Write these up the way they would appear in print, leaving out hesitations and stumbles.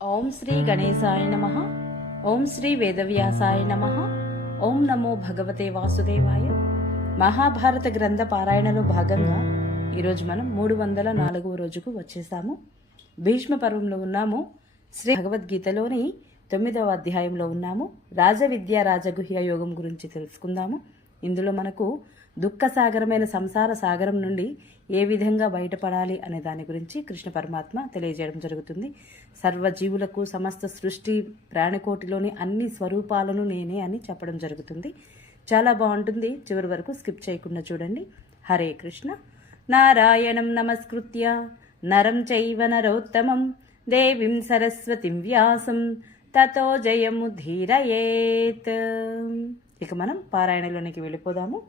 ఓం శ్రీ గణేశాయ నమః. ఓం శ్రీ వేదవ్యాసాయ నమః. ఓం నమో భగవతే వాసుదేవాయ. మహాభారత గ్రంథ పారాయణలో భాగంగా ఈరోజు మనం 304వ రోజుకు వచ్చేసాము. భీష్మ పర్వంలో ఉన్నాము. శ్రీ భగవద్గీతలోని 9వ అధ్యాయంలో ఉన్నాము. రాజవిద్య రాజగుహ్య యోగం గురించి తెలుసుకుందాము. ఇందులో మనకు దుఃఖసాగరమైన సంసార సాగరం నుండి ఏ విధంగా బయటపడాలి అనే దాని గురించి కృష్ణ పరమాత్మ తెలియజేయడం జరుగుతుంది. సర్వజీవులకు సమస్త సృష్టి ప్రాణికోటిలోని అన్ని స్వరూపాలను నేనే అని చెప్పడం జరుగుతుంది. చాలా బాగుంటుంది. చివరి వరకు స్కిప్ చేయకుండా చూడండి. హరే కృష్ణ. నారాయణం నమస్కృత్య నరం చైవ నరోత్తమం దేవీం సరస్వతిం వ్యాసం తతో జయముధీరయేత్. ఇక మనం పారాయణలోనికి వెళ్ళిపోదాము.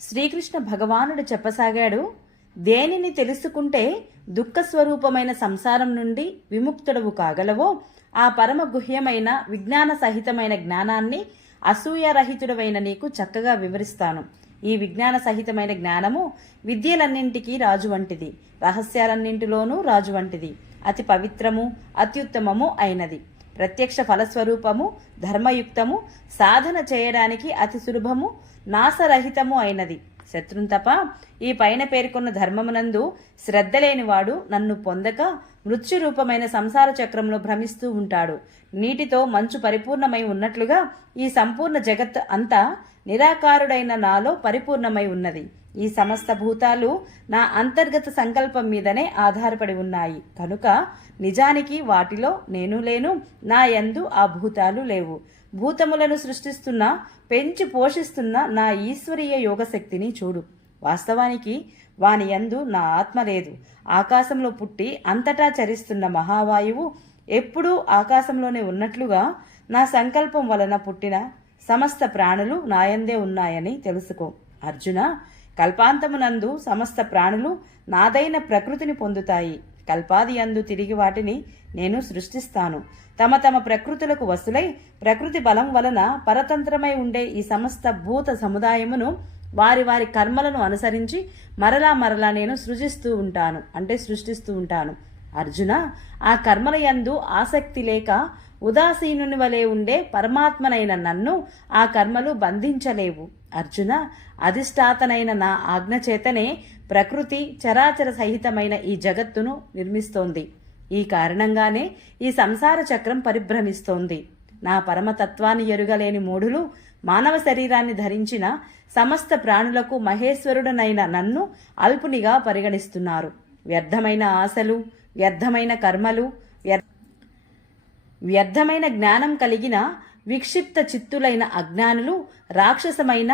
శ్రీకృష్ణ భగవానుడు చెప్పసాగాడు, దేనిని తెలుసుకుంటే దుఃఖస్వరూపమైన సంసారం నుండి విముక్తుడవు కాగలవో ఆ పరమ గుహ్యమైన విజ్ఞాన సహితమైన జ్ఞానాన్ని అసూయరహితుడవైన నీకు చక్కగా వివరిస్తాను. ఈ విజ్ఞాన సహితమైన జ్ఞానము విద్యలన్నింటికీ రాజు వంటిది, రహస్యాలన్నింటిలోనూ రాజు వంటిది, అతి పవిత్రము అత్యుత్తమము అయినది, ప్రత్యక్ష ఫలస్వరూపము, ధర్మయుక్తము, సాధన చేయడానికి అతి సులభము, నాశరహితము అయినది. శత్రున్ తప ఈ పైన పేర్కొన్న ధర్మమునందు శ్రద్ధ లేనివాడు నన్ను పొందక మృత్యురూపమైన సంసార చక్రంలో భ్రమిస్తూ ఉంటాడు. నీటితో మంచు పరిపూర్ణమై ఉన్నట్లుగా ఈ సంపూర్ణ జగత్ అంతా నిరాకారుడైన నాలో పరిపూర్ణమై ఉన్నది. ఈ సమస్త భూతాలు నా అంతర్గత సంకల్పం మీదనే ఆధారపడి ఉన్నాయి కనుక నిజానికి వాటిలో నేను లేను, నా యందు ఆ భూతాలు లేవు. భూతములను సృష్టిస్తున్న, పెంచి పోషిస్తున్న నా ఈశ్వరీయ యోగశక్తిని చూడు. వాస్తవానికి వాని యందు నా ఆత్మ లేదు. ఆకాశంలో పుట్టి అంతటా చరిస్తున్న మహావాయువు ఎప్పుడూ ఆకాశంలోనే ఉన్నట్లుగా నా సంకల్పం వలన పుట్టిన సమస్త ప్రాణులు నాయందే ఉన్నాయని తెలుసుకో. అర్జున, కల్పాంతమునందు సమస్త ప్రాణులు నాదైన ప్రకృతిని పొందుతాయి. కల్పాది యందు తిరిగి వాటిని నేను సృష్టిస్తాను. తమ తమ ప్రకృతులకు వసులై ప్రకృతి బలం వలన పరతంత్రమై ఉండే ఈ సమస్త భూత సముదాయమును వారి వారి కర్మలను అనుసరించి మరలా నేను సృష్టిస్తూ ఉంటాను. అర్జున, ఆ కర్మల యందు ఆసక్తి లేక ఉదాసీనుని వలె ఉండే పరమాత్మనైన నన్ను ఆ కర్మలు బంధించలేవు. అర్జున, అధిష్టాతనైన నా ఆజ్ఞ చేతనే ప్రకృతి చరాచర సహితమైన ఈ జగత్తును నిర్మిస్తోంది. ఈ కారణంగానే ఈ సంసార చక్రం పరిభ్రమిస్తోంది. నా పరమతత్వాన్ని ఎరుగలేని మూఢులు మానవ శరీరాన్ని ధరించిన సమస్త ప్రాణులకు మహేశ్వరుడనైన నన్ను అల్పునిగా పరిగణిస్తున్నారు. వ్యర్థమైన ఆశలు, వ్యర్థమైన కర్మలు, వ్యర్థమైన జ్ఞానం కలిగిన విక్షిప్త చిత్తులైన అజ్ఞానులు రాక్షసమైన,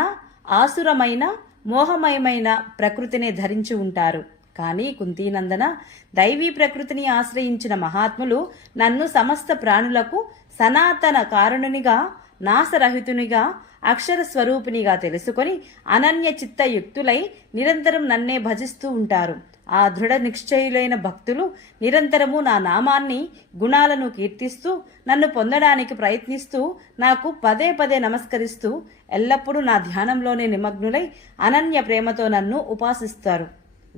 ఆసురమైన, మోహమయమైన ప్రకృతినే ధరించి ఉంటారు. కానీ కుంతీనందన, దైవీ ప్రకృతిని ఆశ్రయించిన మహాత్ములు నన్ను సమస్త ప్రాణులకు సనాతన కారుణునిగా, నాశరహితునిగా, అక్షర స్వరూపినిగా తెలుసుకొని అనన్య చిత్తయుక్తులై నిరంతరం నన్నే భజిస్తూ ఉంటారు. ఆ దృఢ నిశ్చయులైన భక్తులు నిరంతరము నా నామాన్ని, గుణాలను కీర్తిస్తూ నన్ను పొందడానికి ప్రయత్నిస్తూ నాకు పదే పదే నమస్కరిస్తూ ఎల్లప్పుడూ నా ధ్యానంలోనే నిమగ్నులై అనన్య ప్రేమతో నన్ను ఉపాసిస్తారు.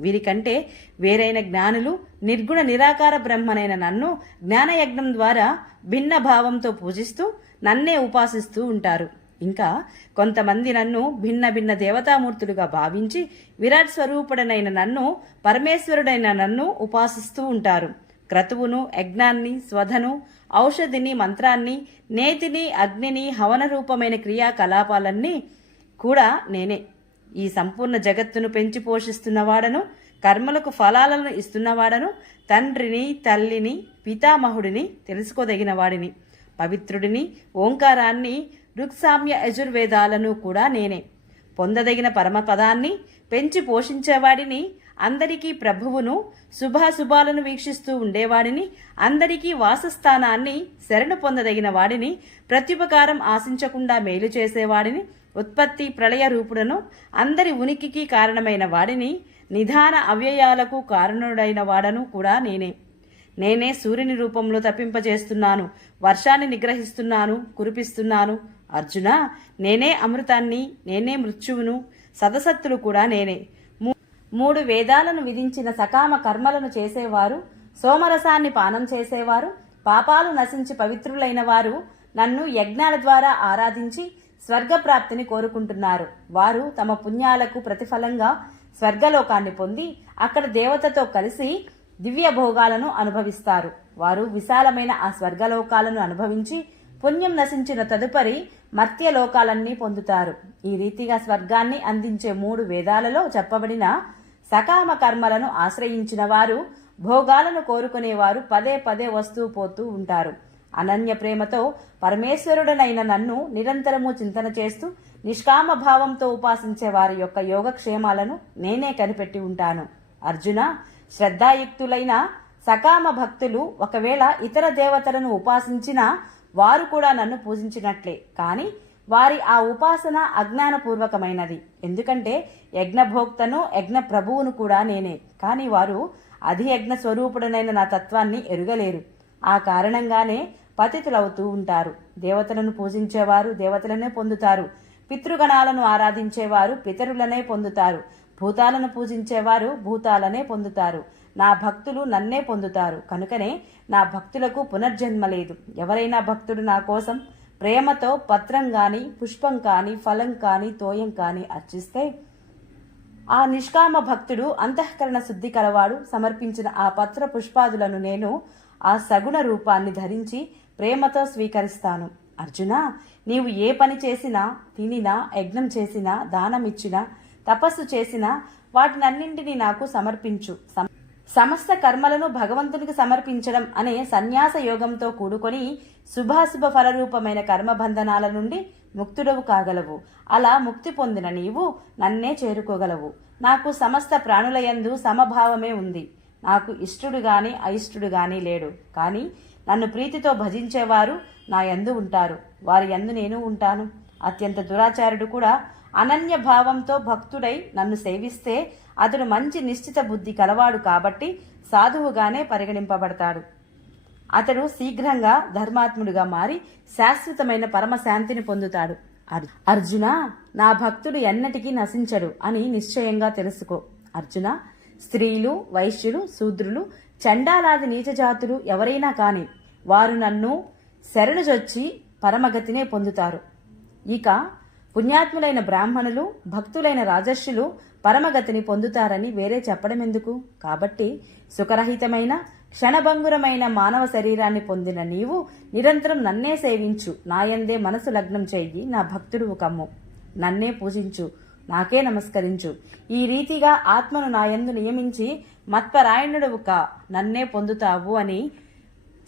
వీరికంటే వేరైన జ్ఞానులు నిర్గుణ నిరాకార బ్రహ్మనైన నన్ను జ్ఞానయజ్ఞం ద్వారా భిన్న భావంతో పూజిస్తూ నన్నే ఉపాసిస్తూ ఉంటారు. ఇంకా కొంతమంది నన్ను భిన్న భిన్న దేవతామూర్తులుగా భావించి విరాట్ స్వరూపుడనైన నన్ను, పరమేశ్వరుడైన నన్ను ఉపాసిస్తూ ఉంటారు. క్రతువును, యజ్ఞాన్ని, స్వధను, ఔషధిని, మంత్రాన్ని, నేతిని, అగ్నిని, హవన రూపమైన క్రియాకలాపాలన్నీ కూడా నేనే. ఈ సంపూర్ణ జగత్తును పెంచి పోషిస్తున్నవాడను, కర్మలకు ఫలాలను ఇస్తున్నవాడను, తండ్రిని, తల్లిని, పితామహుడిని, తెలుసుకోదగిన వాడిని, పవిత్రుడిని, ఓంకారాన్ని, ఋక్సామ్య యజుర్వేదాలను కూడా నేనే. పొందదగిన పరమపదాన్ని పెంచి పోషించేవాడిని, అందరికీ ప్రభువును, శుభాశుభాలను వీక్షిస్తూ ఉండేవాడిని, అందరికీ వాసస్థానాన్ని శరణు పొందదగిన వాడిని, ప్రత్యుపకారం ఆశించకుండా మేలు చేసేవాడిని, ఉత్పత్తి ప్రళయ రూపుడను, అందరి ఉనికికి కారణమైన వాడిని, నిధాన అవ్యయాలకు కారణుడైన వాడను కూడా నేనే. నేనే సూర్యుని రూపంలో తప్పింపజేస్తున్నాను, వర్షాన్ని నిగ్రహిస్తున్నాను, కురిపిస్తున్నాను. అర్జున, నేనే అమృతాన్ని, నేనే మృత్యువును, సదసత్తులు కూడా నేనే. 3 వేదాలను విధించిన సకామ కర్మలను చేసేవారు సోమరసాన్ని పానం చేసేవారు, పాపాలు నశించి పవిత్రులైన వారు నన్ను యజ్ఞాల ద్వారా ఆరాధించి స్వర్గప్రాప్తిని కోరుకుంటున్నారు. వారు తమ పుణ్యాలకు ప్రతిఫలంగా స్వర్గలోకాన్ని పొంది అక్కడ దేవతతో కలిసి దివ్య భోగాలను అనుభవిస్తారు. వారు విశాలమైన ఆ స్వర్గలోకాలను అనుభవించి పుణ్యం నశించిన తదుపరి మర్త్యలోకాలన్నీ పొందుతారు. ఈ రీతిగా స్వర్గాన్ని అందించే 3 వేదాలలో చెప్పబడిన సకామ కర్మలను ఆశ్రయించిన వారు, భోగాలను కోరుకునేవారు పదే పదే వస్తూ పోతూ ఉంటారు. అనన్య ప్రేమతో పరమేశ్వరుడనైన నన్ను నిరంతరము చింతన చేస్తూ నిష్కామ భావంతో ఉపాసించే వారి యొక్క యోగక్షేమాలను నేనే కనిపెట్టి ఉంటాను. అర్జున, శ్రద్ధాయుక్తులైన సకామ భక్తులు ఒకవేళ ఇతర దేవతలను ఉపాసించినా వారు కూడా నన్ను పూజించినట్లే. కానీ వారి ఆ ఉపాసన అజ్ఞానపూర్వకమైనది. ఎందుకంటే యజ్ఞభోక్తను యజ్ఞ ప్రభువును కూడా నేనే. కానీ వారు అధియజ్ఞ స్వరూపుడనైన నా తత్వాన్ని ఎరుగలేరు. ఆ కారణంగానే పతితులవుతూ ఉంటారు. దేవతలను పూజించేవారు దేవతలనే పొందుతారు. పితృగణాలను ఆరాధించేవారు పితరులనే పొందుతారు. భూతాలను పూజించేవారు భూతాలనే పొందుతారు. నా భక్తులు నన్నే పొందుతారు. కనుకనే నా భక్తులకు పునర్జన్మ లేదు. ఎవరైనా భక్తుడు నా కోసం ప్రేమతో పత్రం కాని, పుష్పం కాని, ఫలం కాని, తోయం కాని అర్చిస్తే ఆ నిష్కామ భక్తుడు అంతఃకరణ శుద్ధి కలవాడు సమర్పించిన ఆ పత్ర పుష్పాదులను నేను ఆ సగుణ రూపాన్ని ధరించి ప్రేమతో స్వీకరిస్తాను. అర్జున, నీవు ఏ పని చేసినా, తినినా, యజ్ఞం చేసినా, దానమిచ్చినా, తపస్సు చేసినా వాటినన్నింటినీ నాకు సమర్పించు. సమస్త కర్మలను భగవంతునికి సమర్పించడం అనే సన్యాస యోగంతో కూడుకొని శుభాశుభ ఫలరూపమైన కర్మబంధనాల నుండి ముక్తుడవు కాగలవు. అలా ముక్తి పొందిన నీవు నన్నే చేరుకోగలవు. నాకు సమస్త ప్రాణులయందు సమభావమే ఉంది. నాకు ఇష్టుడు గాని అయిష్టుడు గాని లేడు. కానీ నన్ను ప్రీతితో భజించేవారు నా యందు ఉంటారు. వారి యందు నేను ఉంటాను. అత్యంత దురాచారుడు కూడా అనన్య భావంతో భక్తుడై నన్ను సేవిస్తే అతడు మంచి నిశ్చిత బుద్ధి కలవాడు కాబట్టి సాధువుగానే పరిగణింపబడతాడు. అతడు శీఘ్రంగా ధర్మాత్ముడిగా మారి శాశ్వతమైన పరమశాంతిని పొందుతాడు. అర్జున, నా భక్తుడు ఎన్నటికీ నశించడు అని నిశ్చయంగా తెలుసుకో. అర్జున, స్త్రీలు, వైశ్యులు, శూద్రులు, చండాలాది నీచజాతులు ఎవరైనా కాని వారు నన్ను శరణుజొచ్చి పరమగతినే పొందుతారు. ఇక పుణ్యాత్ములైన బ్రాహ్మణులు, భక్తులైన రాజర్షులు పరమగతిని పొందుతారని వేరే చెప్పడం ఎందుకు? కాబట్టి సుఖరహితమైన క్షణభంగురమైన మానవ శరీరాన్ని పొందిన నీవు నిరంతరం నన్నే సేవించు. నాయందే మనసు లగ్నం చెయ్యి. నా భక్తుడువు కమ్ము. నన్నే పూజించు. నాకే నమస్కరించు. ఈ రీతిగా ఆత్మను నాయందు నియమించి మత్పరాయణుడువు కా. నన్నే పొందుతావు అని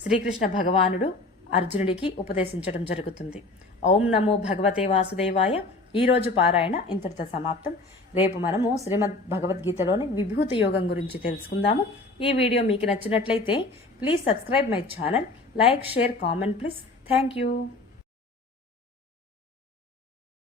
శ్రీకృష్ణ భగవానుడు అర్జునుడికి ఉపదేశించడం జరుగుతుంది. ఓం నమో భగవతే వాసుదేవాయ. ఈరోజు పారాయణ ఇంతటితో సమాప్తం. రేపు మనము శ్రీమద్ భగవద్గీతలోని విభూతి యోగం గురించి తెలుసుకుందాము. ఈ వీడియో మీకు నచ్చినట్లయితే please subscribe my channel, like, share, comment please. Thank you.